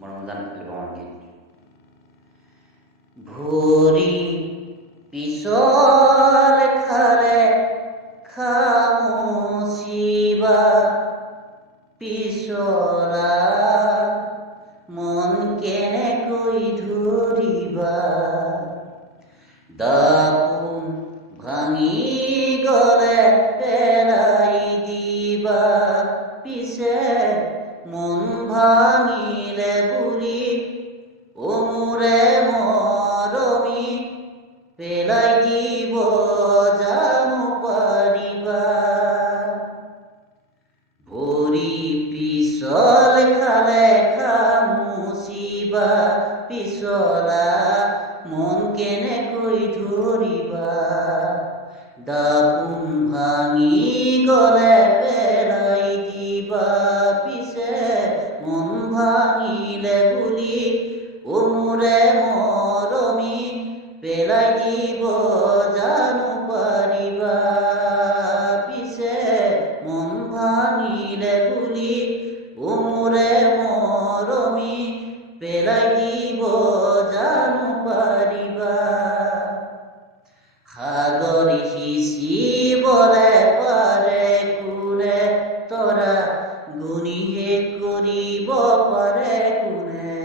মৰমজান এলবামৰ গীত। ভৰি পিছল খালে খামুচিবা পিছলা মন কেনেকৈ ধৰিবা, দাপোন ভাঙি গলে পেলাই দিবা, পিছে মন ভাঙিলে বুলি অমূৰে মৰমি পেলাই দিব জানো পাৰিবা। ভৰি পিছল খালে খামুচিবা পিছলা মন কেনেকৈ ধৰিবা, দাপোন ভাঙি গলে পেলাই দিবা, পিছে মন ভাঙিলে বুলি অমূৰে মৰমি পেলাই দিব জানো পাৰিবা, পিছে মন ভাঙিলে বুলি অমূৰে মৰমি পেলাই দিব জানো পাৰিবা। সাগৰ সিঁচিবলে পাৰে কোনে, তৰা গুণিহে কৰিব পাৰে কোনে,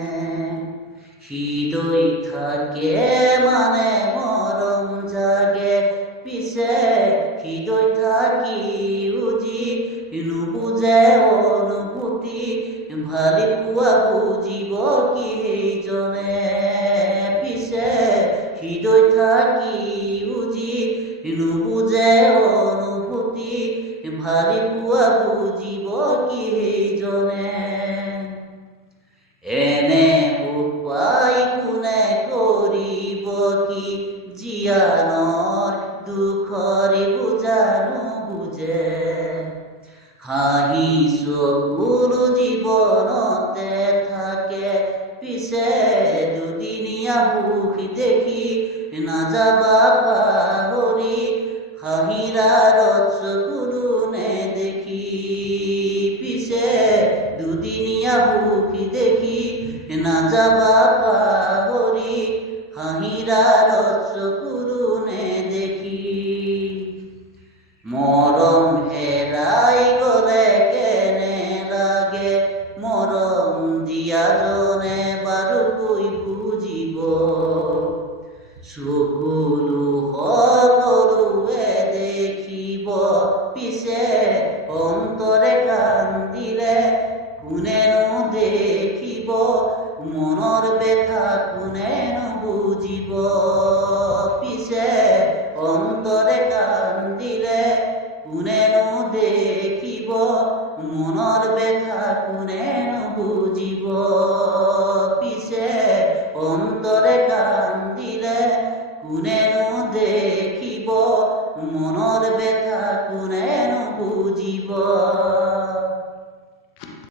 হৃদয় থাকে মানে মৰম জাগে, পিছে হৃদয় থাকিও যি নুবুজে অনুভূতি, ভালি পোৱা বুজিব কি সেইজনে, পিছে হৃদয় থাকিও যি নুবুজে অনুভূতি, ভালি পোৱা বুজিব কি সেইজনে। এনে উপায় কোনে কৰিব কি, জীয়ানৰ দুখৰ বুজা নুবুজে, হাঁহি চকুৰ জীৱনতে থাকে, পিছে দুদিনীয়া সুখ দেখি নাযাবা পাহৰি, হাঁহিৰ আঁৰত চকুৰো নেদেখি, পিছে দুদিনীয়া সুখ দেখি নাযাবা পাহৰি, হাঁহিৰ আঁৰত চকুৰো নেদেখি। মৰম হেৰাই গলে কেনে লাগে, মৰম দিয়াজনে বাৰুকৈ বুজিব, চকুলো সকলোৱে দেখিব, পিছে অন্তৰে কান্দিলে কোনেনো দেখিব, মনৰ ব্যথা কোনেনো বুজিব, পিছে অন্তৰে কান্দিলে কোনেনো দেখিব, মনৰ ব্যথা কোনেনো বুজিব, পিছে অন্তৰে কান্দিলে কোনেনো দেখিব, মনৰ ব্যথা কোনেনো বুজিব।